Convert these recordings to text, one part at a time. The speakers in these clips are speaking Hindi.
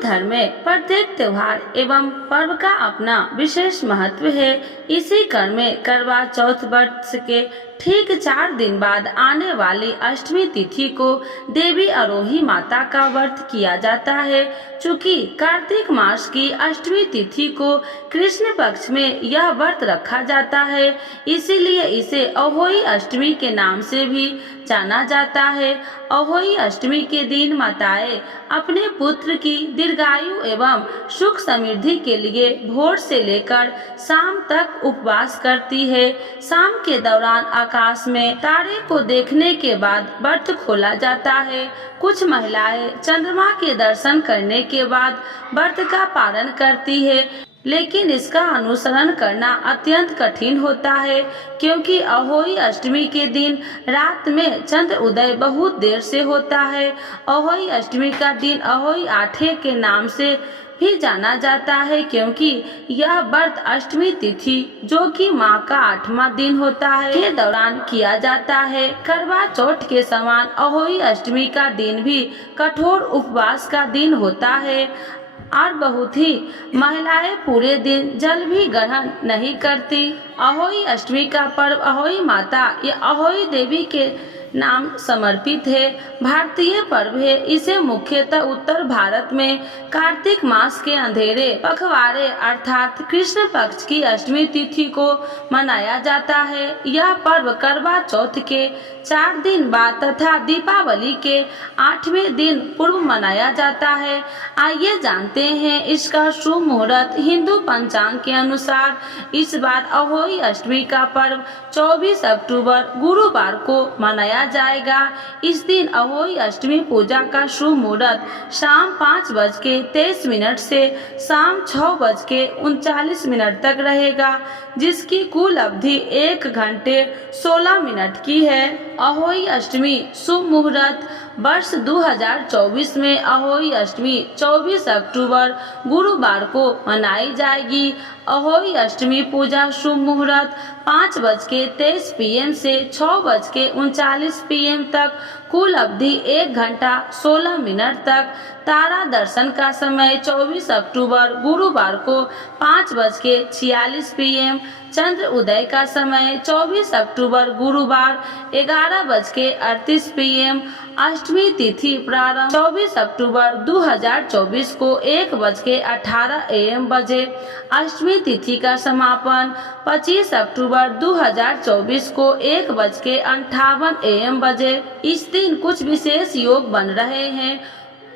धर्म में प्रत्येक त्योहार एवं पर्व का अपना विशेष महत्व है। इसी क्रम में करवा चौथ वर्ष के ठीक 4 दिन बाद आने वाली अष्टमी तिथि को देवी अरोही माता का व्रत किया जाता है। चूँकि कार्तिक मास की अष्टमी तिथि को कृष्ण पक्ष में यह व्रत रखा जाता है, इसीलिए इसे अहोई अष्टमी के नाम से भी जाना जाता है। अहोई अष्टमी के दिन माताएं अपने पुत्र की दीर्घायु एवं सुख समृद्धि के लिए भोर से लेकर शाम तक उपवास करती है। शाम के दौरान आकाश में तारे को देखने के बाद व्रत खोला जाता है। कुछ महिलाएं चंद्रमा के दर्शन करने के बाद व्रत का पालन करती है, लेकिन इसका अनुसरण करना अत्यंत कठिन होता है, क्योंकि अहोई अष्टमी के दिन रात में चंद्र उदय बहुत देर से होता है। अहोई अष्टमी का दिन अहोई आठे के नाम से भी जाना जाता है, क्योंकि यह व्रत अष्टमी तिथि, जो कि माह का 8वां दिन होता है, के दौरान किया जाता है। करवा चौथ के समान अहोई अष्टमी का दिन भी कठोर उपवास का दिन होता है और बहुत ही महिलाएं पूरे दिन जल भी ग्रहण नहीं करती। अहोई अष्टमी का पर्व अहोई माता या अहोई देवी के नाम समर्पित है। भारतीय पर्व है। इसे मुख्यतः उत्तर भारत में कार्तिक मास के अंधेरे पखवाड़े अर्थात कृष्ण पक्ष की अष्टमी तिथि को मनाया जाता है। यह पर्व करवा चौथ के 4 दिन बाद तथा दीपावली के 8वें दिन पूर्व मनाया जाता है। आइए जानते हैं इसका शुभ मुहूर्त। हिंदू पंचांग के अनुसार इस बार अहोई अष्टमी का पर्व 24 अक्टूबर गुरुवार को मनाया जाएगा। इस दिन अहोई अष्टमी पूजा का शुभ मुहूर्त शाम 5:23 से शाम 6:39 तक रहेगा, जिसकी कुल अवधि 1 घंटे 16 मिनट की है। अहोई अष्टमी शुभ मुहूर्त वर्ष 2024 में अहोई अष्टमी 24 अक्टूबर गुरुवार को मनाई जाएगी। अहोई अष्टमी पूजा शुभ मुहूर्त 5:23 PM से 6:39 PM तक, कुल अवधि 1 घंटा 16 मिनट तक। तारा दर्शन का समय 24 अक्टूबर गुरुवार को 5:46 PM। चंद्र उदय का समय 24 अक्टूबर गुरुवार 11:38 PM। अष्टमी तिथि प्रारंभ 24 अक्टूबर 2024 को 1:18 AM बजे। अष्टमी तिथि का समापन 25 अक्टूबर 2024 को 1:58 AM बजे। इस दिन कुछ विशेष योग बन रहे हैं।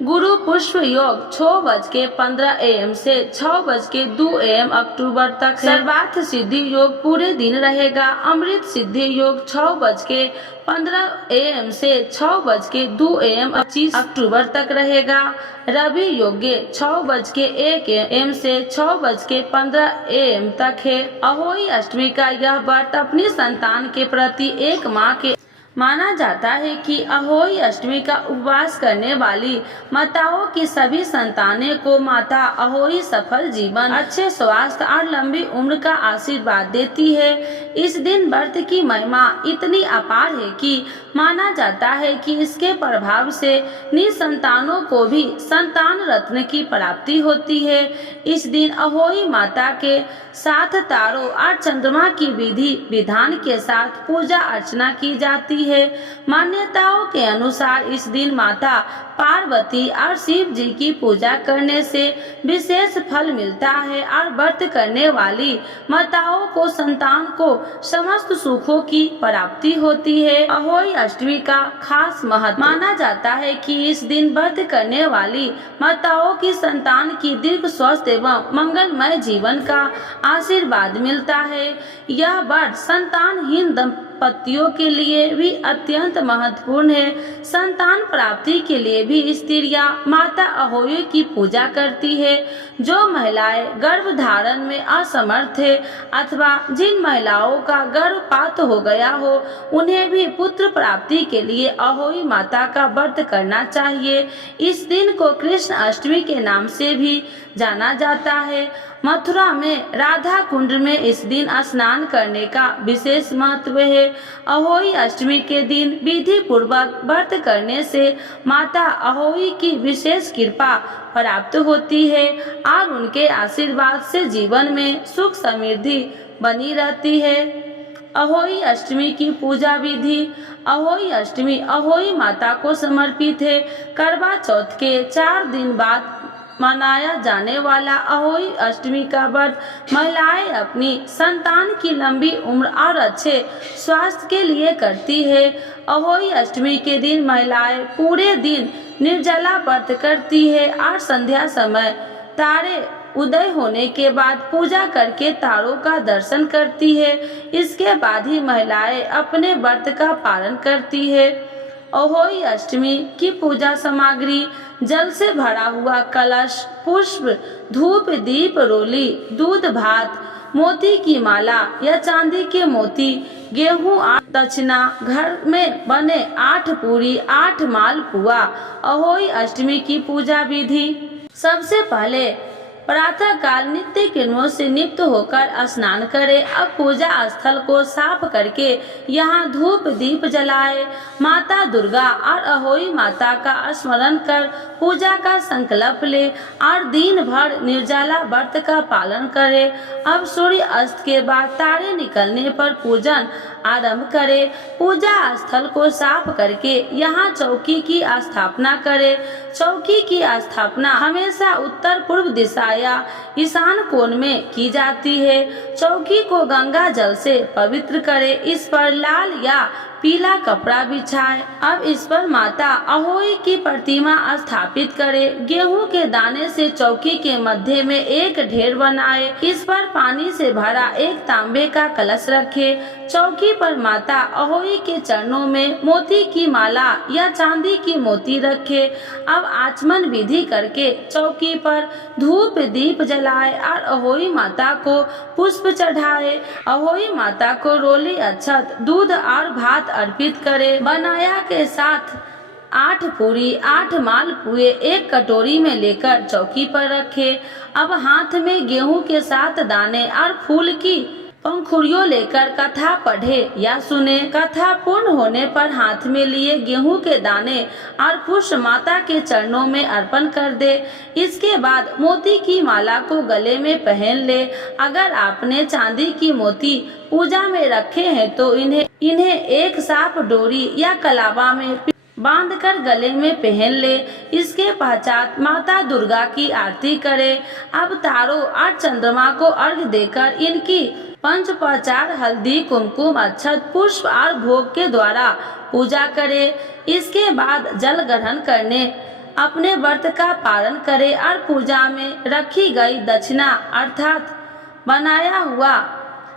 गुरु पुष्प योग 6:15 AM से 6:02 AM अक्टूबर तक। सर्वार्थ सिद्धि योग पूरे दिन रहेगा। अमृत सिद्धि योग 6:15 AM से 6:02 AM 25 अक्टूबर तक रहेगा। रवि योग्य 6:01 AM से 6:15 AM तक है। अहोई अष्टमी का यह व्रत अपनी संतान के प्रति 1 माह के माना जाता है कि अहोई अष्टमी का उपवास करने वाली माताओं की सभी संतानें को माता अहोई सफल जीवन, अच्छे स्वास्थ्य और लंबी उम्र का आशीर्वाद देती है। इस दिन व्रत की महिमा इतनी अपार है कि माना जाता है कि इसके प्रभाव से निसंतानों को भी संतान रत्न की प्राप्ति होती है। इस दिन अहोई माता के साथ तारों और चंद्रमा की विधि विधान के साथ पूजा अर्चना की जाती है। मान्यताओं के अनुसार इस दिन माता पार्वती और शिव जी की पूजा करने से विशेष फल मिलता है और व्रत करने वाली माताओं को संतान को समस्त सुखों की प्राप्ति होती है। अहोई अष्टमी का खास महत्व माना जाता है कि इस दिन व्रत करने वाली माताओं की संतान की दीर्घ स्वस्थ एवं मंगलमय जीवन का आशीर्वाद मिलता है। यह व्रत संतानहीन दंपतियों के लिए भी अत्यंत महत्वपूर्ण है। संतान प्राप्ति के लिए भी स्त्रियां माता अहोई की पूजा करती है। जो महिलाएं गर्भ धारण में असमर्थ है अथवा जिन महिलाओं का गर्भपात हो गया हो, उन्हें भी पुत्र प्राप्ति के लिए अहोई माता का व्रत करना चाहिए। इस दिन को कृष्ण अष्टमी के नाम से भी जाना जाता है। मथुरा में राधा कुंड में इस दिन स्नान करने का विशेष महत्व है। अहोई अष्टमी के दिन विधि पूर्वक व्रत करने से माता अहोई की विशेष कृपा प्राप्त होती है और उनके आशीर्वाद से जीवन में सुख समृद्धि बनी रहती है। अहोई अष्टमी की पूजा विधि। अहोई अष्टमी अहोई माता को समर्पित है। करवा चौथ के 4 दिन बाद मनाया जाने वाला अहोई अष्टमी का व्रत महिलाएं अपनी संतान की लंबी उम्र और अच्छे स्वास्थ्य के लिए करती है। अहोई अष्टमी के दिन महिलाएं पूरे दिन निर्जला व्रत करती है और संध्या समय तारे उदय होने के बाद पूजा करके तारों का दर्शन करती है। इसके बाद ही महिलाएं अपने व्रत का पालन करती है। अहोई अष्टमी की पूजा सामग्री। जल से भरा हुआ कलश, पुष्प, धूप, दीप, रोली, दूध, भात, मोती की माला या चांदी के मोती, गेहूं, दक्षिणा, घर में बने 8 पूरी, 8 मालपुआ। अहोई अष्टमी की पूजा विधि। सबसे पहले प्रातः काल नित्य कर्मों से निवृत्त होकर स्नान करें। अब पूजा स्थल को साफ करके यहाँ धूप दीप जलाए। माता दुर्गा और अहोई माता का स्मरण कर पूजा का संकल्प ले और दिन भर निर्जला व्रत का पालन करे। अब सूर्य अस्त के बाद तारे निकलने पर पूजन आरंभ करे। पूजा स्थल को साफ करके यहाँ चौकी की स्थापना करे। चौकी की स्थापना हमेशा उत्तर पूर्व दिशा या ईशान कोण में की जाती है। चौकी को गंगा जल से पवित्र करे। इस पर लाल या पीला कपड़ा बिछाए। अब इस पर माता अहोई की प्रतिमा स्थापित करे। गेहूं के दाने से चौकी के मध्य में एक ढेर बनाए। इस पर पानी से भरा एक तांबे का कलश रखे। चौकी पर माता अहोई के चरणों में मोती की माला या चांदी की मोती रखे। अब आचमन विधि करके चौकी पर धूप दीप जलाए और अहोई माता को पुष्प चढ़ाए। अहोई माता को रोली, अक्षत, दूध और भात अर्पित करे। बनाया के साथ 8 पूरी, 8 मालपुए एक कटोरी में लेकर चौकी पर रखे। अब हाथ में गेहूं के 7 दाने और फूल की पंखुड़ियों लेकर कथा पढ़े या सुने। कथा पूर्ण होने पर हाथ में लिए गेहूं के दाने और पुष्प माता के चरणों में अर्पण कर दे। इसके बाद मोती की माला को गले में पहन ले। अगर आपने चांदी की मोती पूजा में रखे हैं तो इन्हें एक साफ डोरी या कलावा में बांधकर गले में पहन ले। इसके पश्चात माता दुर्गा की आरती करे। अब तारों और चंद्रमा को अर्घ्य देकर इनकी पंचोपचार हल्दी, कुमकुम, अक्षत, पुष्प और भोग के द्वारा पूजा करे। इसके बाद जल ग्रहण करने अपने व्रत का पालन करे और पूजा में रखी गई दक्षिणा अर्थात बनाया हुआ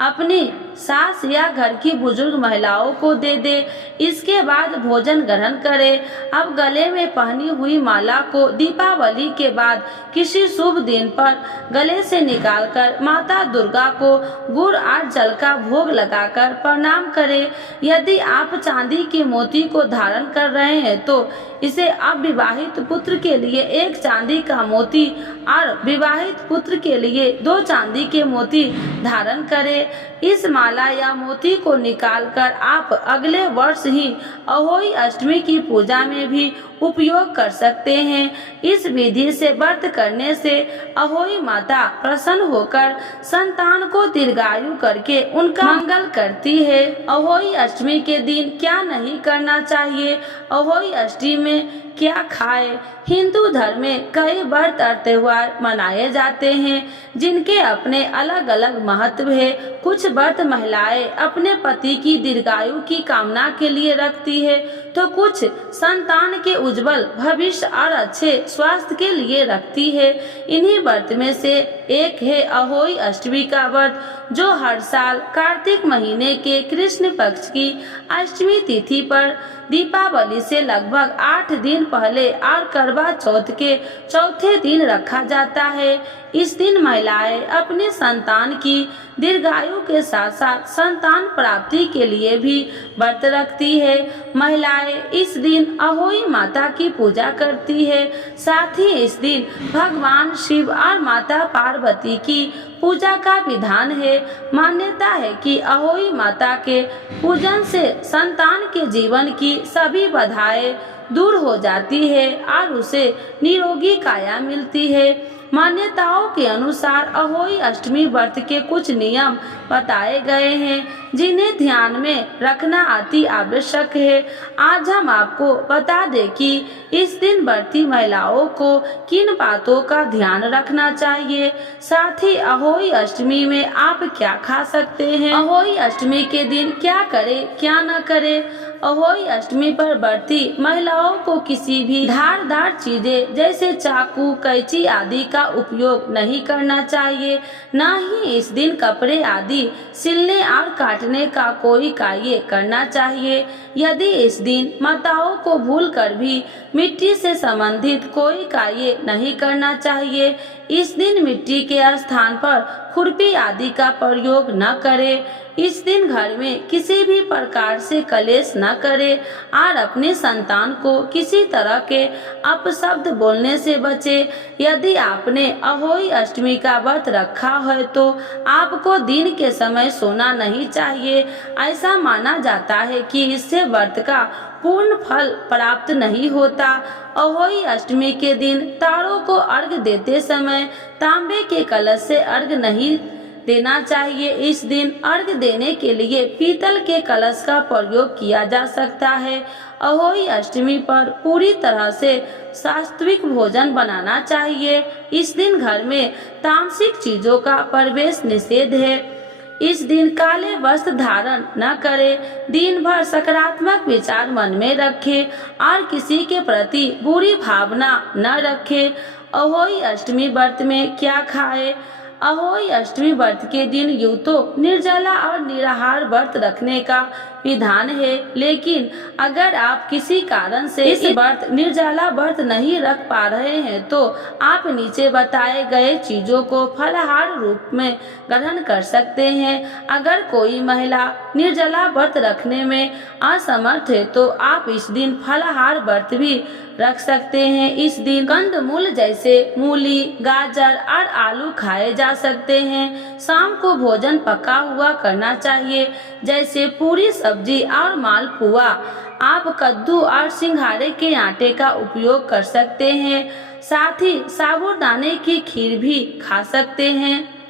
अपनी सास या घर की बुजुर्ग महिलाओं को दे दे। इसके बाद भोजन ग्रहण करे। अब गले में पहनी हुई माला को दीपावली के बाद किसी शुभ दिन पर गले से निकालकर माता दुर्गा को गुड़ और जल का भोग लगाकर प्रणाम करे। यदि आप चांदी के मोती को धारण कर रहे हैं तो इसे अविवाहित पुत्र के लिए 1 चांदी का मोती और विवाहित पुत्र के लिए 2 चांदी के मोती धारण करें। इस माला या मोती को निकालकर आप अगले वर्ष ही अहोई अष्टमी की पूजा में भी उपयोग कर सकते हैं। इस विधि से व्रत करने से अहोई माता प्रसन्न होकर संतान को दीर्घायु करके उनका मंगल करती है। अहोई अष्टमी के दिन क्या नहीं करना चाहिए, अहोई अष्टमी में क्या खाए। हिंदू धर्म में कई व्रत और त्योहार मनाए जाते हैं जिनके अपने अलग अलग महत्व है। कुछ व्रत महिलाएं अपने पति की दीर्घायु की कामना के लिए रखती है तो कुछ संतान के उज्जवल भविष्य और अच्छे स्वास्थ्य के लिए रखती है। इन्हीं व्रत में से एक है अहोई अष्टमी का व्रत जो हर साल कार्तिक महीने के कृष्ण पक्ष की अष्टमी तिथि पर दीपावली से लगभग 8 दिन पहले और करवा चौथ के चौथे दिन रखा जाता है। इस दिन महिलाएं अपने संतान की दीर्घायु के साथ साथ संतान प्राप्ति के लिए भी व्रत रखती है। महिलाएं इस दिन अहोई माता की पूजा करती है। साथ ही इस दिन भगवान शिव और माता पार्वती पार्वती की पूजा का विधान है। मान्यता है कि अहोई माता के पूजन से संतान के जीवन की सभी बाधाएं दूर हो जाती है और उसे निरोगी काया मिलती है। मान्यताओं के अनुसार अहोई अष्टमी व्रत के कुछ नियम बताए गए हैं जिन्हें ध्यान में रखना अति आवश्यक है। आज हम आपको बता दें कि इस दिन व्रती महिलाओं को किन बातों का ध्यान रखना चाहिए, साथ ही अहोई अष्टमी में आप क्या खा सकते हैं, अहोई अष्टमी के दिन क्या करें क्या न करें। अहोई अष्टमी पर व्रती महिलाओं को किसी भी धारदार चीजें जैसे चाकू, कैंची आदि का उपयोग नहीं करना चाहिए। न ही इस दिन कपड़े आदि सिलने और काटने का कोई कार्य करना चाहिए। यदि इस दिन माताओं को भूलकर भी मिट्टी से संबंधित कोई कार्य नहीं करना चाहिए। इस दिन मिट्टी के स्थान पर खुरपी आदि का प्रयोग न करें। इस दिन घर में किसी भी प्रकार से कलेश न करें और अपने संतान को किसी तरह के अपशब्द बोलने से बचे। यदि आपने अहोई अष्टमी का व्रत रखा है तो आपको दिन के समय सोना नहीं चाहिए। ऐसा माना जाता है कि इससे व्रत का पूर्ण फल प्राप्त नहीं होता। अहोई अष्टमी के दिन तारों को अर्घ देते समय तांबे के कलश से अर्घ नहीं देना चाहिए। इस दिन अर्घ देने के लिए पीतल के कलश का प्रयोग किया जा सकता है। अहोई अष्टमी पर पूरी तरह से सात्विक भोजन बनाना चाहिए। इस दिन घर में तामसिक चीजों का प्रवेश निषेध है। इस दिन काले वस्त्र धारण न करें। दिन भर सकारात्मक विचार मन में रखें और किसी के प्रति बुरी भावना न रखें। अहोई अष्टमी व्रत में क्या खाएं? अहोई अष्टमी व्रत के दिन यूं तो निर्जला और निराहार व्रत रखने का विधान है, लेकिन अगर आप किसी कारण से इस व्रत निर्जला व्रत नहीं रख पा रहे हैं तो आप नीचे बताए गए चीजों को फलाहार रूप में ग्रहण कर सकते हैं। अगर कोई महिला निर्जला व्रत रखने में असमर्थ है तो आप इस दिन फलाहार व्रत भी रख सकते हैं। इस दिन कंदमूल जैसे मूली, गाजर और आलू खाए जा सकते हैं। शाम को भोजन पका हुआ करना चाहिए जैसे पूरी, सब्जी और मालपुआ। आप कद्दू और सिंघाड़े के आटे का उपयोग कर सकते हैं। साथ ही साबूदाने की खीर भी खा सकते हैं।